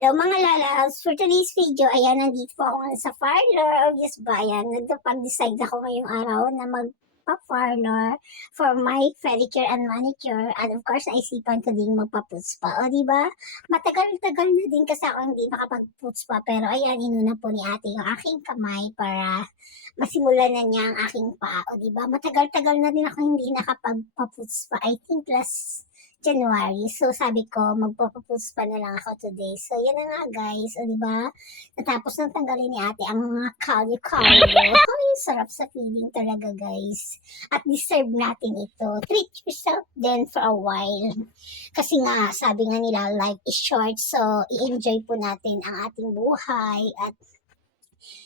Hello mga lalas, for today's video, ayan, nandito po ako ngayon sa parlor of Yes Bayan. Nagpag-decide ako ngayong araw na magpa-parlor for my pedicure and manicure. And of course, naisipan ko din magpa-puts pa. O, diba? Matagal-tagal na din kasi ako hindi makapag-puts pa. Pero ayan, inuna po ni ate yung aking kamay para masimulan na niya ang aking paa. O, diba? Matagal-tagal na din ako hindi nakapag-puts pa. I think last January. So, sabi ko, magpapapost pa na lang ako today. So, yan na nga guys. O, diba? Natapos nang tanggalin ni ate ang mga kalyo-kalyo. Ay, sarap sa feeling talaga guys. At deserve natin ito. Treat yourself then for a while. Kasi nga, sabi nga nila, life is short. So, i-enjoy po natin ang ating buhay. At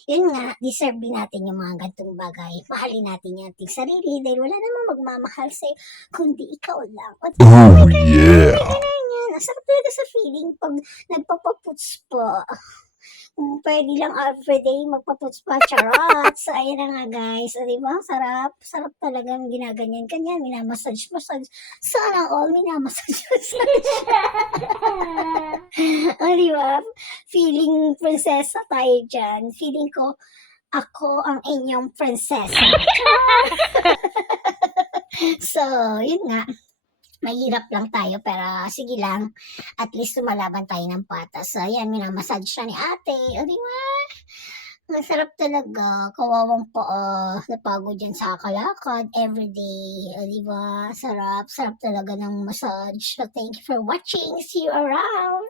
yun nga, deserve din natin yung mga gantong bagay. Mahalin natin yung ating sarili dahil wala namang magmamahal sa'yo kundi ikaw lang. At Oh yeah. yan, ang sarap talaga sa feeling pag nagpapaputs pa. Pwede lang everyday magpaputs pa, charot. So, ayan na nga guys. O, diba? Sarap. Sarap talagang ginaganyan kanyan. Minamassage. Sana all minamassage. O, diba? Feeling prinsesa tayo dyan. Feeling ko, ako ang inyong prinsesa. So, yun nga. Mahirap lang tayo, pero sige lang. At least lumalaban tayo ng patas. So, ayan, minamassage siya ni ate. O, di ba? Ang sarap talaga. Kawawang paa. Napagod yan sa kalakad everyday. O, di ba? Sarap. Sarap talaga ng massage. So, thank you for watching. See you around.